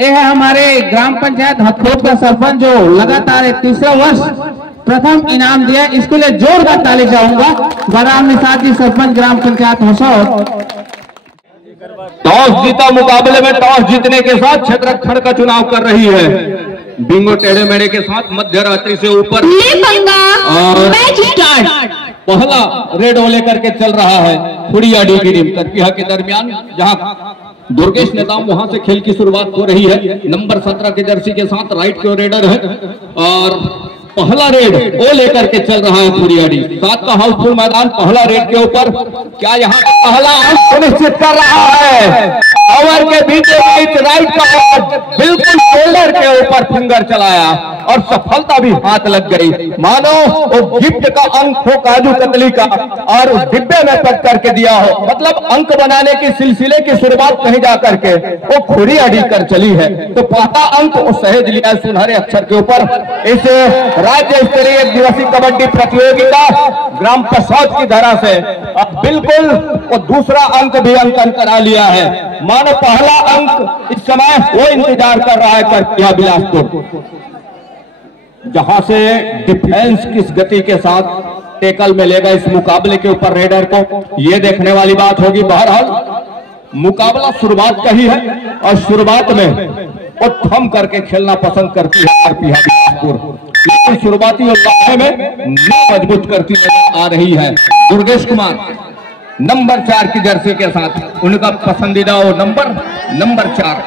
ये है हमारे ग्राम पंचायत हथोट का सरपंच जो लगातार तीसरा वर्ष प्रथम इनाम दिया, इसके लिए जोरदार ताली चाहूंगा। बराम निसार जी सरपंच ग्राम पंचायत हथोट। टॉस जीता मुकाबले में टॉस जीतने के साथ क्षेत्ररक्षण का चुनाव कर रही है। बिंगो टेढ़े मेढ़े के साथ मध्य रात्रि से ऊपर और पहला रेड ओ लेकर के चल रहा है खुड़ियाडी की टीम तरकीहा के दरमियान, जहां दुर्गेश नेताम वहां से खेल की शुरुआत हो रही है। नंबर 17 की जर्सी के साथ राइट के रेडर है और पहला रेड ओ लेकर के चल रहा है खुड़ियाडी। 7 का हाउसफुल मैदान पहला रेड के ऊपर, क्या यहाँ पहला अंक सुनिश्चित कर रहा है? ओवर के बीचों बीच राइट का बिल्कुल शोल्डर के ऊपर फिंगर चलाया और सफलता भी हाथ लग गई। मानो वो गिफ्ट का अंक हो काजू कतली का और डिब्बे में पैक करके दिया हो, मतलब अंक बनाने की सिलसिले की शुरुआत कहीं जा करके वो खुड़ियाडी कर चली है। तो पहला अंक वो सहेज लिया सुनहरे अक्षर के ऊपर। इस राज्य स्तरीय दिवसीय कबड्डी प्रतियोगिता ग्राम पसौद की धरा से अब बिल्कुल वो दूसरा अंक भी अंकन करा लिया है। मानो पहला अंक इस समय वो इंतजार कर रहा है करपिया बिलासपुर, जहां से डिफेंस किस गति के साथ टेकल में लेगा इस मुकाबले के ऊपर रेडर को, ये देखने वाली बात होगी। बहरहाल मुकाबला शुरुआत का ही है और शुरुआत में वो थम करके खेलना पसंद करती है करपिया बिलासपुर, लेकिन शुरुआती लम्हे में मजबूत करती नजर आ रही है। दुर्गेश कुमार नंबर 4 की जर्सी के साथ, उनका पसंदीदा नंबर 4।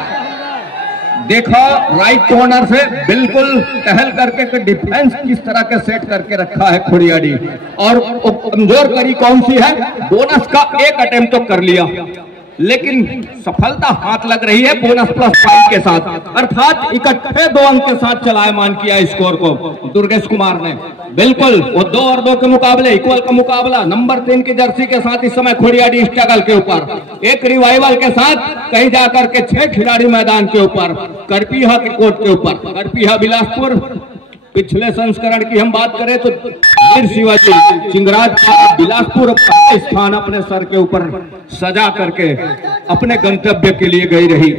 देखा राइट कॉर्नर से बिल्कुल टहल करके डिफेंस किस तरह के सेट करके रखा है खुड़ियाडी, और कमजोर कड़ी कौन सी है? बोनस का एक अटेम्प्ट तो कर लिया, लेकिन सफलता हाथ लग रही है बोनस +5 के साथ, अर्थात इकट्ठे 2 अंक के साथ चलायमान किया स्कोर को दुर्गेश कुमार ने। बिल्कुल वो 2 और 2 के मुकाबले इक्वल का मुकाबला नंबर 3 की जर्सी के साथ इस समय खुड़ियाडी स्ट्रगल के ऊपर, एक रिवाइवल के साथ कहीं जाकर के 6 खिलाड़ी मैदान के ऊपर करपिया के कोर्ट के ऊपर। करपिया बिलासपुर पिछले संस्करण की हम बात करें तो वीर शिवाजी चिंगराज बिलासपुर पहले स्थान अपने सर के ऊपर सजा करके अपने गंतव्य के लिए गई रही।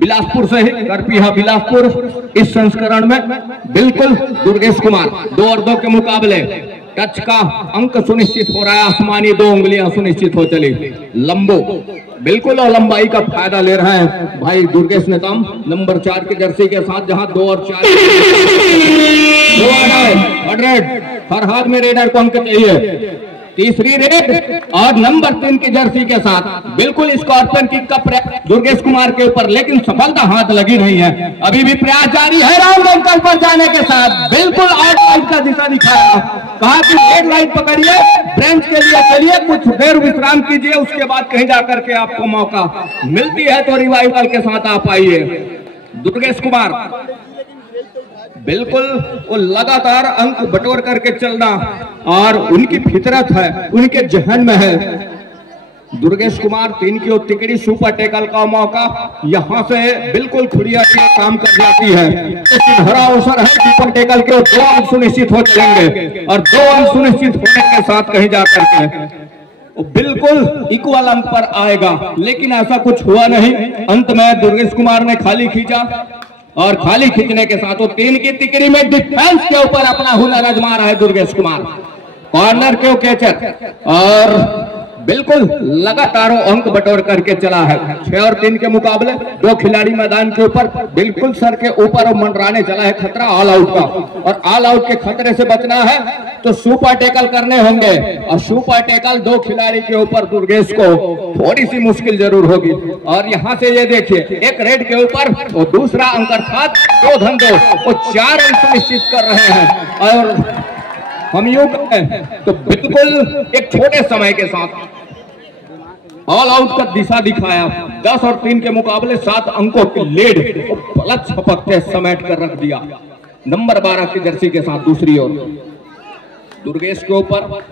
बिलासपुर से ही करपिया बिलासपुर इस संस्करण में बिल्कुल दुर्गेश कुमार 2 और 2 के मुकाबले टच का अंक सुनिश्चित हो रहा है। आसमानी 2 उंगलियां सुनिश्चित हो चली। लंबो बिल्कुल और लंबाई का फायदा ले रहा है भाई दुर्गेश नेताम नंबर 4 की जर्सी के साथ, जहां 2 और 4 हर हाथ में रेडर को अंक चाहिए। तीसरी रेड और नंबर 3 की जर्सी के साथ बिल्कुल स्कॉर्पियन किक का प्रयास दुर्गेश कुमार के ऊपर, लेकिन सफलता हाथ लगी नहीं है। अभी भी प्रयास जारी है राउंड अंकल पर जाने के साथ, बिल्कुल आउट का दिशा दिखाया, कहा कि रेड लाइन पकड़िए, ब्रेंच के लिए चलिए, कुछ देर विश्राम कीजिए, उसके बाद कहीं जाकर के आपको मौका मिलती है तो रिवाइवल के साथ आप आइए। दुर्गेश कुमार बिल्कुल वो लगातार अंक बटोर करके चलना और उनकी फितरत है, उनके जहन में है। दुर्गेश कुमार 3 की तिकड़ी सुपर टेकल का मौका यहां से बिल्कुल खुड़ियाडी काम कर जाती है। तो भरा अवसर है सुपर टेकल के 2 अंक सुनिश्चित हो जाएंगे और 2 अंक सुनिश्चित होने के साथ कहीं जाकर के बिल्कुल इक्वल अंक पर आएगा, लेकिन ऐसा कुछ हुआ नहीं। अंत में दुर्गेश कुमार ने खाली खींचा और खाली खींचने के साथ वो 3 की तिकड़ी में डिफेंस के ऊपर अपना हुनर आजमा रहा है दुर्गेश कुमार। कॉर्नर के कैचर और बिल्कुल लगातार अंक बटोर करके चला है। 6 और 3 के मुकाबले 2 खिलाड़ी मैदान के ऊपर बिल्कुल सर के ऊपर मंडराने चला है खतरा ऑल आउट का, और ऑल आउट के खतरे से बचना है तो सुपर टैकल करने होंगे, और सुपर टैकल 2 खिलाड़ी के ऊपर दुर्गेश को थोड़ी सी मुश्किल जरूर होगी। और यहाँ से ये देखिए एक रेड के ऊपर और दूसरा अंक अर्थात 2 धंधो वो 4 अंक सुनिश्चित कर रहे हैं। और हम यूं कहें तो बिल्कुल एक छोटे समय के साथ ऑल आउट का दिशा दिखाया। 10 और 3 के मुकाबले 7 अंकों की लीड पलक झपकते समेट कर रख दिया नंबर 12 की जर्सी के साथ। दूसरी ओर दुर्गेश के ऊपर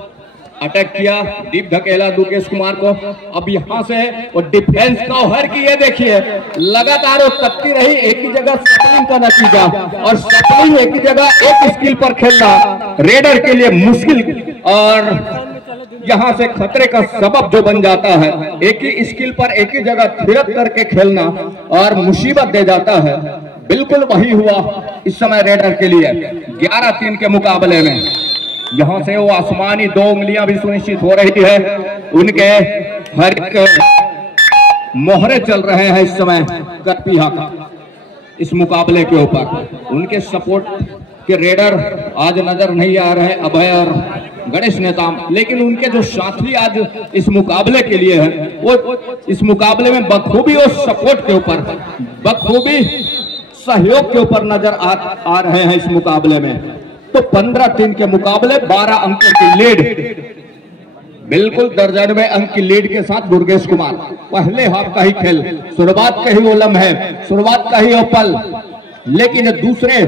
अटैक किया, डीप धकेला दुर्गेश कुमार को। अब यहां से वो डिफेंस का हर की ये देखिए लगातार वो तकती रही, एक ही जगह सपलिंग का नतीजा, और सपलिंग एक ही जगह एक स्किल पर खेलना रेडर के लिए मुश्किल। और यहाँ से खतरे का सबब जो बन जाता है, एक ही स्किल पर एक ही जगह थिरक करके खेलना और मुसीबत दे जाता है, बिल्कुल वही हुआ इस समय रेडर के लिए 11-3 के मुकाबले में। यहाँ से वो आसमानी 2 उंगलियां भी सुनिश्चित हो रही है, उनके हर एक मोहरे चल रहे हैं इस समय करपीहा का इस मुकाबले के ऊपर। उनके सपोर्ट के रेडर आज नजर नहीं आ रहे अभय और गणेश नेताम, लेकिन उनके जो साथी आज इस मुकाबले के लिए हैं वो इस मुकाबले में बखूबी और सपोर्ट के ऊपर, बखूबी सहयोग के ऊपर नजर आ रहे हैं इस मुकाबले में। तो 15-3 के मुकाबले 12 अंकों की लीड, बिल्कुल दर्जन में अंक की लीड के साथ दुर्गेश कुमार। पहले हाफ का ही खेल, शुरुआत का ही वो लम्हे, शुरुआत का ही वो पल, लेकिन दूसरे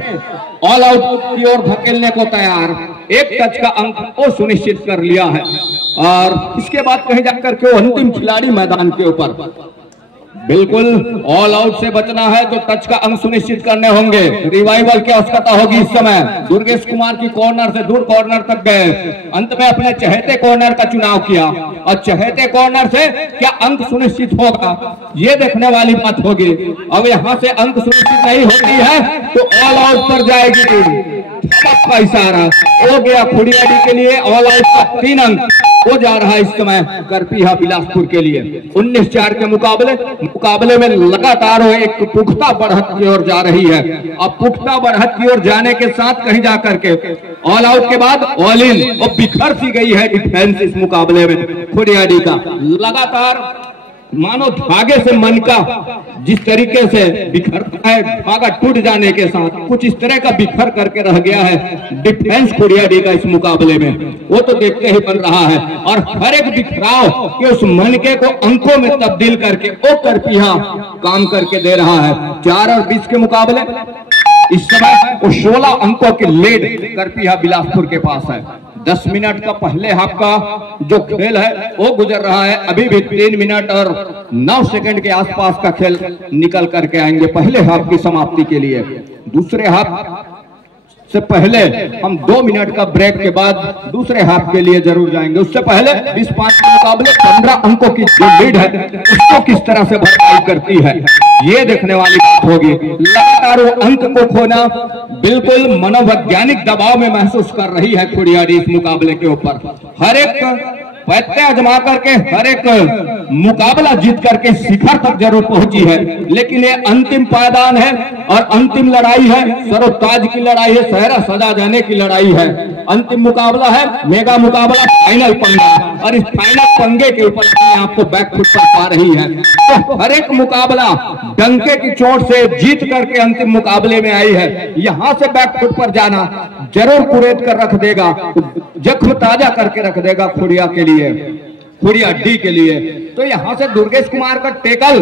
ऑल आउट की ओर धकेलने को तैयार, एक टच का अंक वो सुनिश्चित कर लिया है। और इसके बाद कहीं जाकर के वो अंतिम खिलाड़ी मैदान के ऊपर, बिल्कुल ऑल आउट से बचना है तो टच का अंक सुनिश्चित करने होंगे। रिवाइवल की आवश्यकता होगी इस समय। दुर्गेश कुमार की कॉर्नर से दूर कॉर्नर तक गए, अंत में अपने चहेते कॉर्नर का चुनाव किया और चहेते कॉर्नर से क्या अंक सुनिश्चित होगा, ये देखने वाली बात होगी। अब यहाँ से अंक सुनिश्चित नहीं होती है तो ऑल आउट पर जाएगी। का इशारा हो गया खुड़ियाडी के लिए, ऑल आउट का 3 अंक हो जा रहा है इस समय करपीहा बिलासपुर के लिए। 19-4 के मुकाबले में लगातार वो एक पुख्ता बढ़त की ओर जा रही है। अब पुख्ता बढ़त की ओर जाने के साथ कहीं जाकर के ऑल आउट के बाद ऑल इन और बिखर सी गई है डिफेंस इस मुकाबले में खुड़ियाडी का। लगातार मानो धागे से मन का जिस तरीके से बिखरता है, धागा टूट जाने के साथ कुछ इस तरह का बिखर करके रह गया है डिफेंस खुड़ियाडी का इस मुकाबले में। वो तो देखते ही बन रहा है और हर एक बिखराव के उस मनके को अंकों में तब्दील करके वो करपीहा काम करके दे रहा है। 4 और 20 के मुकाबले इस समय वो 16 अंकों की लीड करपीहा बिलासपुर के पास है। 10 मिनट का पहले हाफ का जो खेल है वो गुजर रहा है, अभी भी 3 मिनट और 9 सेकंड के आसपास का खेल निकल करके आएंगे पहले हाफ की समाप्ति के लिए। दूसरे हाफ से पहले हम 2 मिनट का ब्रेक के बाद दूसरे हाफ के लिए जरूर जाएंगे। उससे पहले 20-5 के मुकाबले 15 अंकों की जो लीड है उसको किस तरह से भरपाई करती है ये देखने वाली बात होगी। लगातार वो अंक को खोना बिल्कुल मनोवैज्ञानिक दबाव में महसूस कर रही है खुड़ियाडी इस मुकाबले के ऊपर। हर एक पैते आजमा करके हर एक मुकाबला जीत करके शिखर तक जरूर पहुंची है, लेकिन ये अंतिम पायदान है और अंतिम लड़ाई है, सरोताज की लड़ाई है, सहरा सजा जाने की लड़ाई है। अंतिम मुकाबला है, मेगा मुकाबला, फाइनल पंगा, और इस फाइनल पंगे के ऊपर आपको बैकफुट पर पा रही है। तो हर एक मुकाबला डंके की चोट से जीत करके अंतिम मुकाबले में आई है। यहां से बैकफुट पर जाना जरूर कुरेद कर रख देगा, जख्म ताजा करके रख देगा खुड़िया के लिए, खुड़िया डी के लिए। तो यहां से दुर्गेश कुमार का टेकल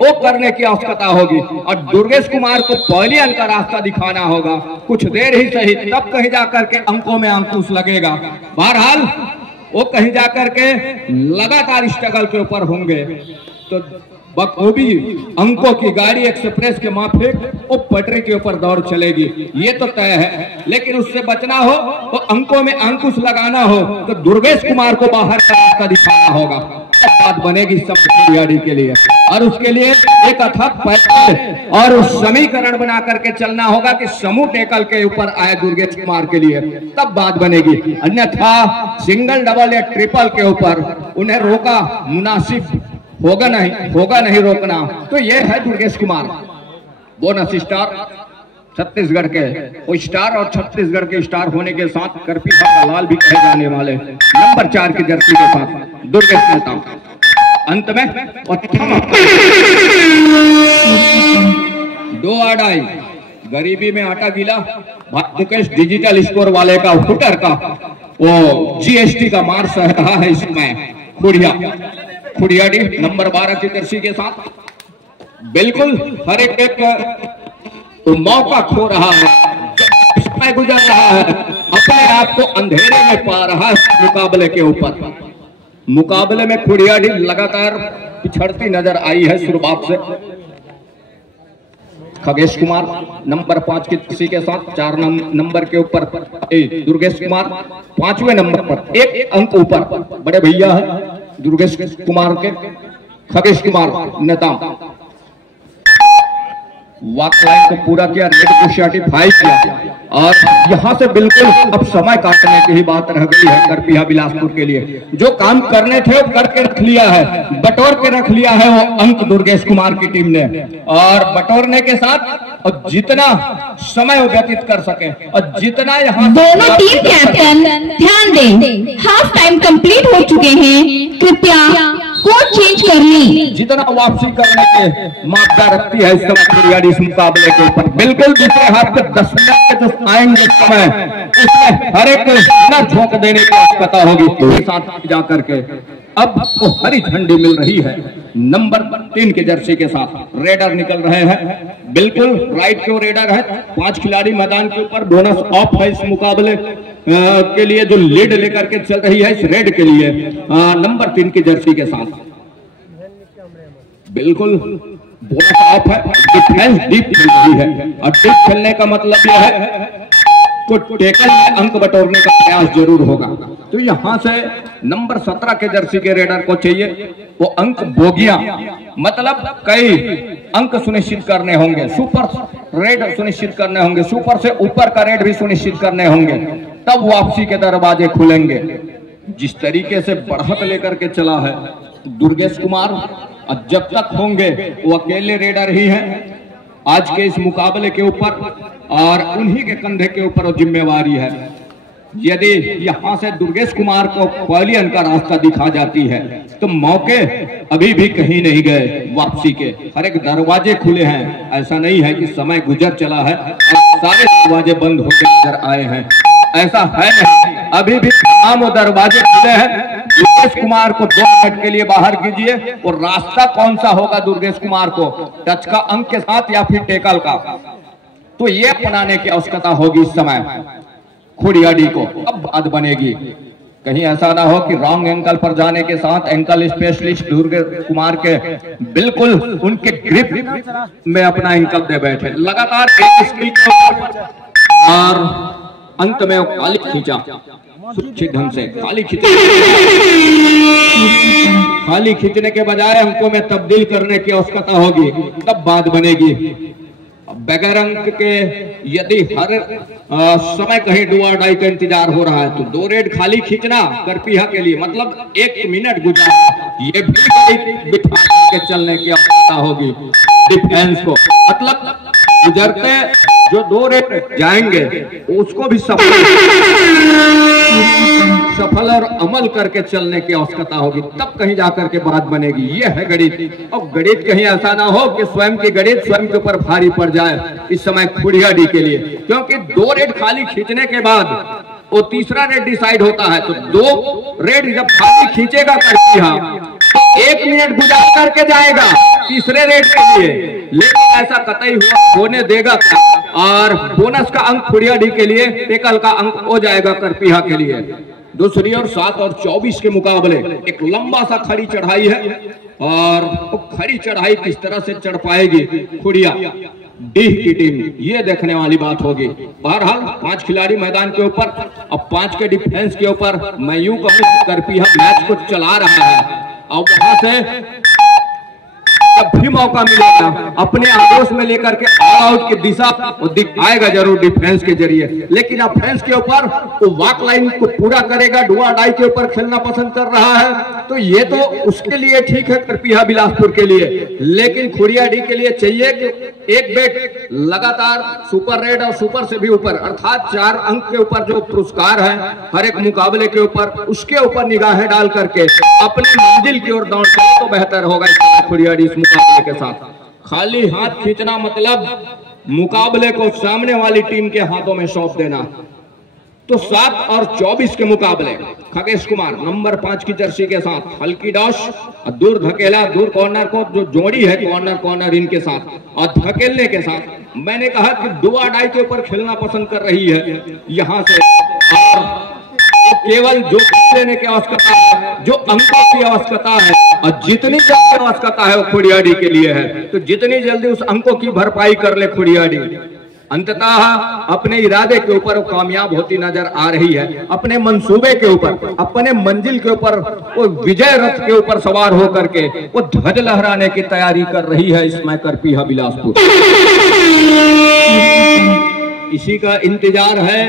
वो करने की आवश्यकता होगी और दुर्गेश कुमार को पहले अंक का रास्ता दिखाना होगा, कुछ देर ही सही, तब कहीं जाकर के अंकों में अंकुश लगेगा। बहरहाल वो कहीं जाकर के लगातार स्ट्रगल के ऊपर होंगे तो बखूबी अंकों की गाड़ी एक्सप्रेस के माफिक वो पटरी के ऊपर दौड़ चलेगी, ये तो तय है। लेकिन उससे बचना हो तो अंकों में अंकुश लगाना हो तो दुर्गेश कुमार को बाहर का रास्ता दिखाना होगा, तब बात बनेगी सब गाड़ी के लिए। और उसके लिए एक अथक पैदल और समीकरण बना करके चलना होगा कि समूह टेकल के ऊपर आए दुर्गेश कुमार के लिए, तब बात बनेगी। अन्यथा सिंगल, डबल या ट्रिपल के ऊपर उन्हें रोका मुनासिब होगा नहीं रोकना। तो ये है दुर्गेश कुमार, बोनस स्टार छत्तीसगढ़ के, वो स्टार और छत्तीसगढ़ के स्टार होने के साथ करपीहा का लाल भी कहे जाने वाले नंबर 4 की जर्सी के साथ दुर्गेश नेता। अंत में 2 आड़ाई गरीबी में आटा गीला, मुकेश डिजिटल स्कोर वाले का फुटर का वो जीएसटी का मार सह रहा है इस समय खुड़ियाडी नंबर 12 की जर्सी के साथ। बिल्कुल हर एक तो मौका खो रहा है, समय गुजर रहा है, अपने आप को अंधेरे में पा रहा है मुकाबले के ऊपर। मुकाबले में खुड़ियाडी लगातार पिछड़ती नजर आई है शुरुआत से। खगेश कुमार नंबर 5 की जर्सी के साथ 4 नंबर के ऊपर दुर्गेश कुमार 5वें नंबर पर 1 अंक ऊपर। बड़े भैया है दुर्गेश कुमार के, खगेश कुमार नेता, वॉक लाइन को पूरा किया, रेड को सर्टिफाई किया और यहाँ से बिल्कुल अब समय काटने की ही बात रह गई है करपीहा बिलासपुर के लिए। जो काम करने थे वो करके रख लिया है, बटोर के रख लिया है वो अंक दुर्गेश कुमार की टीम ने, और बटोरने के साथ और जितना समय वो व्यतीत कर सके और जितना यहाँ दोनों टीम कैप्टन ध्यान दें, हाफ टाइम कंप्लीट हो चुके हैं, कृपया कोड चेंज कर लें। जितना वापसी करने के मापदा रखती है इस समय इस मुकाबले के ऊपर, बिल्कुल दूसरे हाथ पे 10 मिनट के जो आएंगे समय उसमें हर एक न झोंक देने की आवश्यकता होगी तो साथ जाकर के अब वो हरी झंडी मिल रही है नंबर 3 के जर्सी के साथ। रेडर निकल रहे हैं, बिल्कुल राइट के रेडर है, 5 खिलाड़ी मैदान के ऊपर, बोनस ऑफ है इस मुकाबले के लिए जो लीड लेकर के चल रही है इस रेड के लिए नंबर 3 की जर्सी के साथ। बिल्कुल बोनस ऑफ है, डिफेंस डीप खेल रही है और डीप खेलने का मतलब यह है तो टेकल में अंक बटोरने का प्रयास जरूर होगा। तो यहां से नंबर 17 के जर्सी के रेडर को चाहिए वो अंक बोगियां, मतलब कई अंक सुनिश्चित करने होंगे, सुपर रेड सुनिश्चित करने होंगे, सुपर से ऊपर का रेड भी सुनिश्चित करने होंगे, तब वापसी के दरवाजे खुलेंगे। जिस तरीके से बढ़त लेकर के चला है दुर्गेश कुमार, और जब तक होंगे वो अकेले रेडर ही हैं आज के इस मुकाबले के ऊपर और उन्हीं के कंधे के ऊपर वो जिम्मेवारी है। यदि यहां से दुर्गेश कुमार को पवेलियन का रास्ता दिखा जाती है तो मौके अभी भी कहीं नहीं गए वापसी के, हर एक दरवाजे खुले हैं। ऐसा नहीं है कि समय गुजर चला है और सारे दरवाजे बंद होकर नजर आए हैं, ऐसा है नहीं, अभी भी तमाम दरवाजे खुले हैं। दुर्गेश कुमार को 2 मिनट के लिए बाहर कीजिए और रास्ता कौन सा होगा दुर्गेश कुमार को, टच का अंक के साथ या फिर टेकल का, तो ये अपनाने की आवश्यकता होगी इस समय खुड़ियाडी को। अब बात बनेगी कहीं ऐसा ना हो कि रॉन्ग एंकल पर जाने के साथ एंकल स्पेशलिस्ट दुर्गेश कुमार के बिल्कुल उनके ग्रिप में अपना एंकल दे बैठे, लगातार एक स्पीड और अंत में खाली खींचा सुरक्षित ढंग से, खाली खींचने के बजाय अंकों में तब्दील करने की आवश्यकता होगी, तब बात बनेगी। बगैर अंक के यदि हर समय कहीं डुआ डाई का इंतजार हो रहा है तो 2 रेड खाली खींचना करपीहा के लिए मतलब 1 मिनट गुजार, ये भी बिठा के चलने की आवश्यकता होगी डिफेंस को, मतलब गुजरते जो 2 रेड जाएंगे उसको भी सफल और अमल करके चलने की आवश्यकता होगी, तब कहीं जाकर के बात बनेगी। ये है गणित। अब गणित कहीं ऐसा ना हो कि स्वयं की गणित स्वयं के ऊपर भारी पड़ जाए इस समय खुड़ियाडी के लिए, क्योंकि 2 रेड खाली खींचने के बाद वो तीसरा रेड डिसाइड होता है। तो 2 रेड जब खाली खींचेगा करपीहा तो 1 मिनट गुजार करके जाएगा तीसरे रेड के लिए, लेकिन ऐसा कतई होने देगा और बोनस का अंक खुड़ियाडी के लिए, टेकल का अंक हो जाएगा करपीहा के लिए। दूसरी और 7 और 24 के मुकाबले एक लंबा सा खड़ी चढ़ाई है और वो खड़ी चढ़ाई किस तरह से चढ़ पाएगी खुड़िया डीह की टीम, ये देखने वाली बात होगी। बहरहाल 5 खिलाड़ी मैदान के ऊपर और 5 के डिफेंस के ऊपर मैं यूं कहूं करपीहा मैच को चला रहा है और वहां से जब भी मौका मिलेगा अपने आक्रोश में लेकर के ऑल आउट की दिशा वो दिखाएगा जरूर डिफेंस के जरिए, लेकिन ऑफेंस के ऊपर वो वॉक लाइन को पूरा करेगा, डुआ डाई के ऊपर खेलना पसंद कर रहा है, तो ये तो उसके लिए ठीक है करपीहा बिलासपुर के लिए, लेकिन खुड़ियाडी के लिए चाहिए कि एक बेट लगातार सुपर रेड और सुपर से भी ऊपर अर्थात 4 अंक के ऊपर जो पुरस्कार है हर एक मुकाबले के ऊपर, उसके ऊपर निगाहें डाल करके अपनी मंजिल की ओर दौड़ चले तो बेहतर होगा इस खुड़ियाडी इस मुकाबले के साथ। खाली हाथ खींचना मतलब मुकाबले को सामने वाली टीम के हाथों में सौंप देना। तो 7 और 24 के मुकाबले खगेश कुमार नंबर 5 की जर्सी के साथ हल्की डॉश दूर धकेला, दूर कॉर्नर को जो जोड़ी है कॉर्नर इनके साथ और धकेलने के साथ मैंने कहा कि डुआ डाई के ऊपर खेलना पसंद कर रही है यहां से, और केवल जो लेने की आवश्यकता है, जो अंकों की आवश्यकता है और जितनी जल्दी आवश्यकता है वो खुड़ियाडी के लिए है, तो जितनी जल्दी उस अंकों की भरपाई कर ले खुड़ियाडी अंततः अपने इरादे के ऊपर वो कामयाब होती नजर आ रही है, अपने मंसूबे के ऊपर, अपने मंजिल के ऊपर, वो विजय रथ के ऊपर सवार होकर के वो ध्वज लहराने की तैयारी कर रही है इसमें करपीहा बिलासपुर। इसी का इंतजार है।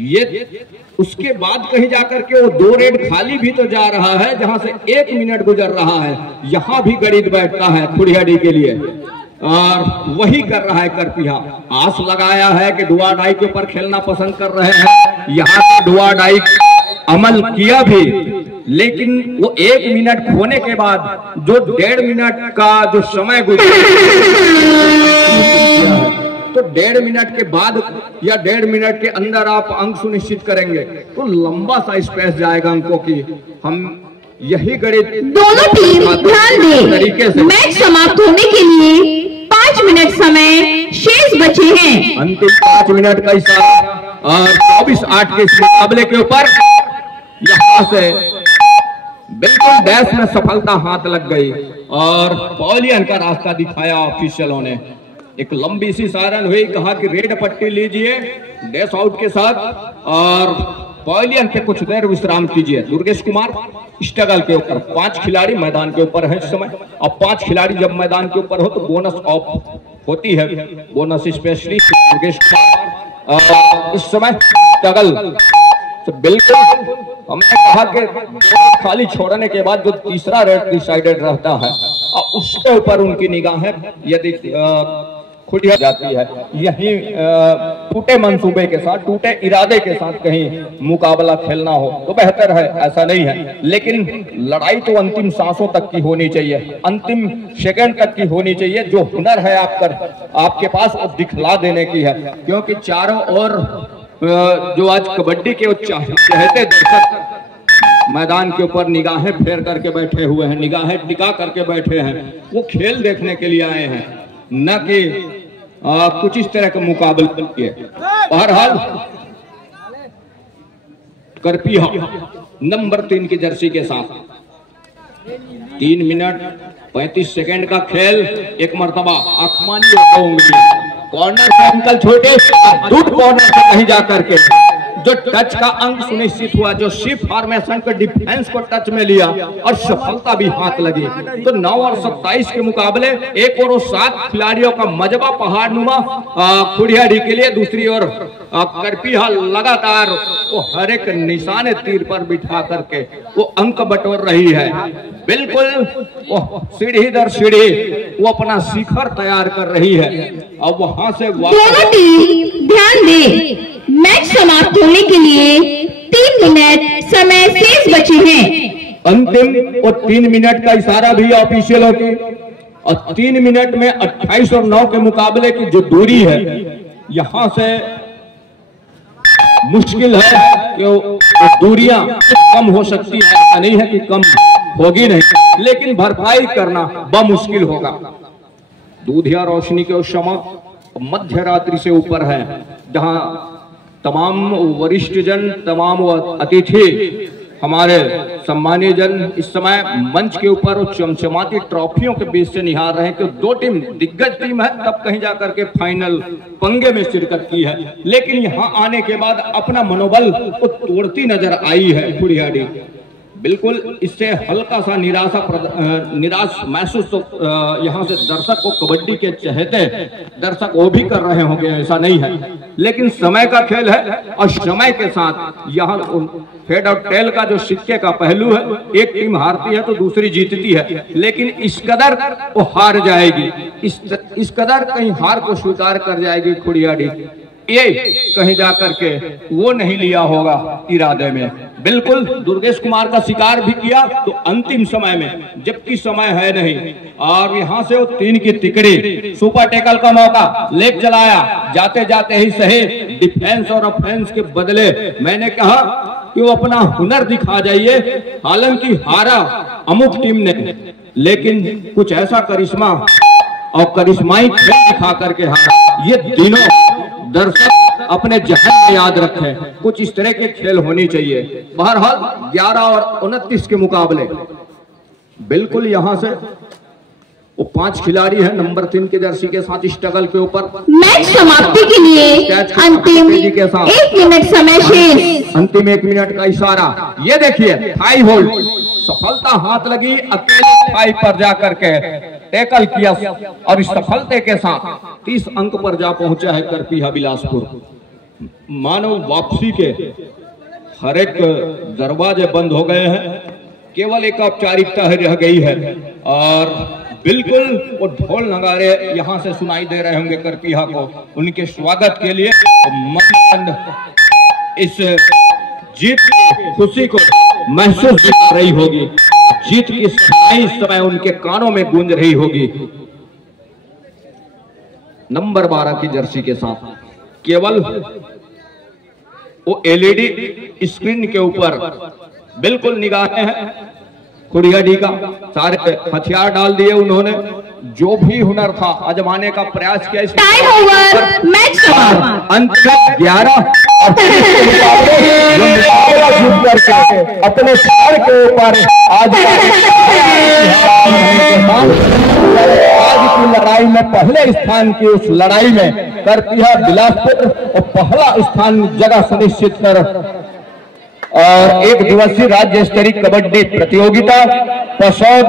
ये उसके बाद कहीं जाकर के वो 2 रेड खाली भी तो जा रहा है, जहां से 1 मिनट गुजर रहा है, यहां भी गणित बैठता है खुड़ियाडी के लिए, और वही कर रहा है करपीहा। आस लगाया है कि डुआ डाई के ऊपर खेलना पसंद कर रहे हैं, यहाँ पे डुआ डाई अमल किया भी, लेकिन वो 1 मिनट खोने के बाद जो 1.5 मिनट का जो समय गुजरा, तो 1.5 मिनट के बाद या 1.5 मिनट के अंदर आप अंक सुनिश्चित करेंगे तो लंबा सा स्पेस जाएगा अंकों की। हम यही गणित दोनों टीम ध्यान दें, तरीके से मैच समाप्त होने के लिए 5 मिनट समय शेष बचे हैं। अंतिम 5 मिनट का इशारा और 24-8 के इस मुकाबले के ऊपर यहां से बिल्कुल डैश में सफलता हाथ लग गई और पॉलियन का रास्ता दिखाया ऑफिशियलों ने। एक लंबी सी सायरन हुई, कहा कि रेड पट्टी लीजिए डैश आउट के साथ और पॉलियन पे कुछ देर विश्राम कीजिए। दुर्गेश कुमार स्ट्रगल के ऊपर, 5 खिलाड़ी मैदान के ऊपर है इस समय। अब 5 खिलाड़ी जब मैदान के ऊपर हो तो बोनस ऑफ होती है, बोनस स्पेशलिस्ट दुर्गेश कुमार इस समय स्ट्रगल। तो बिल्कुल हमने कहा कि खाली छोड़ने के बाद जो तीसरा रेड डिसाइडेड रहता है और उसके ऊपर उनकी निगाहें यदि खुटिया जाती है, यही टूटे मंसूबे के साथ, टूटे इरादे के साथ कहीं मुकाबला खेलना हो तो बेहतर है, ऐसा नहीं है। लेकिन लड़ाई तो अंतिम सांसों तक की होनी चाहिए, अंतिम सेकंड तक की होनी चाहिए। जो हुनर है आपके पास वो दिखला देने की है, क्योंकि चारों ओर जो आज कबड्डी के चहेते दर्शक मैदान के ऊपर निगाहें फेर करके बैठे हुए हैं, निगाहें टिका करके बैठे हैं, वो खेल देखने के लिए आए हैं, न कि कुछ इस तरह के मुकाबले किए। बहरहाल करपीहा नंबर 3 की जर्सी के साथ 3 मिनट 35 सेकंड का खेल। एक मर्तबा आसमानी कॉर्नर से अंकल छोटे दूध कॉर्नर से कहीं जाकर के जो टच का अंक सुनिश्चित हुआ, जो शिफ्ट फॉर्मेशन के डिफेंस को टच में लिया और सफलता भी हाथ लगी। तो 9 और 27 के मुकाबले 1 और 7 खिलाड़ियों का मजबा पहाड़ नुमा खुड़ियाडी के लिए। दूसरी ओर करपीहा लगातार वो हर एक निशाने तीर पर बिठा करके वो अंक बटोर रही है। बिल्कुल वो सीढ़ी दर सीढ़ी वो अपना शिखर तैयार कर रही है। अब वहां से दोनों टीम ध्यान दें, मैच समाप्त होने के लिए 3 मिनट समय शेष बचे हैं। अंतिम और 3 मिनट का इशारा भी ऑफिशियलों की, और 3 मिनट में 28 और 9 के मुकाबले की जो दूरी है, यहां से मुश्किल है कि दूरियां कम हो सकती है, ऐसा नहीं है कि कम होगी नहीं, लेकिन भरपाई करना बमुश्किल होगा। दूधिया रोशनी के उस समय मध्य रात्रि से ऊपर है, जहां तमाम वरिष्ठ जन, तमाम अतिथि, हमारे सम्मानीय जन इस समय मंच के ऊपर चमचमाती ट्रॉफियों के बीच से निहार रहे हैं कि 2 टीम दिग्गज टीम है, तब कहीं जाकर के फाइनल पंगे में शिरकत की है। लेकिन यहां आने के बाद अपना मनोबल को तोड़ती नजर आई है खुड़ियाडी। बिल्कुल इससे हल्का सा निराश महसूस तो यहाँ से दर्शक को, कबड्डी के चहेते दर्शक वो भी कर रहे होंगे, ऐसा नहीं है। लेकिन समय का खेल है और समय के साथ यहाँ हेड और टेल का जो सिक्के का पहलू है, एक टीम हारती है तो दूसरी जीतती है, लेकिन इस कदर वो हार जाएगी, इस कदर कहीं हार को स्वीकार कर जाएगी खुड़ियाडी, ये कहीं जाकर के वो नहीं लिया होगा इरादे में। बिल्कुल दुर्गेश कुमार का शिकार भी किया तो अंतिम समय में, जबकि समय है नहीं, और यहां से वो 3 की तिकड़ी सुपर टैकल का मौका लेग चलाया, जाते जाते ही सही डिफेंस और ऑफेंस के बदले मैंने कहा कि वो अपना हुनर दिखा जाइए। हालांकि हारा अमुक टीम ने, लेकिन कुछ ऐसा करिश्मा और करिश्माई खेल दिखा करके हारा। ये दिनों दर्शक अपने जहन में याद रखें, कुछ इस तरह के खेल होनी चाहिए। बहरहाल 11 और 29 के मुकाबले बिल्कुल यहां से वो 5 खिलाड़ी हैं नंबर 3 के जर्सी के साथ स्ट्रगल के ऊपर। मैच समाप्ति के लिए अंतिम 1 मिनट समय शेष। अंतिम 1 मिनट का इशारा। ये देखिए हाई होल्ड, सफलता हाथ लगी, अकेले फाई पर जाकर के टैकल किया और इस सफलते के साथ 30 अंक पर जा पहुंचा है करपीहा बिलासपुर। मानो वापसी के हर एक दरवाजे बंद हो गए हैं, केवल एक औपचारिकता रह गई है और बिल्कुल वो ढोल नगारे यहाँ से सुनाई दे रहे होंगे करपीहा को उनके स्वागत के लिए। मन इस जीत की खुशी को महसूस कर रही होगी, जीत की सफाई इस समय उनके कानों में गूंज रही होगी। नंबर 12 की जर्सी के साथ केवल वो एलईडी स्क्रीन के ऊपर बिल्कुल निगाहें हैं खुड़ियाडी का। सारे हथियार डाल दिए उन्होंने, जो भी हुनर था आजमाने का प्रयास किया। टाइम ओवर, मैच समाप्त। अंत 11 अपने सर के ऊपर आज की लड़ाई में पहले स्थान की उस लड़ाई में करपीहा बिलासपुर और पहला स्थान जगह सुनिश्चित कर और 1 दिवसीय राज्य स्तरीय कबड्डी प्रतियोगिता पसौद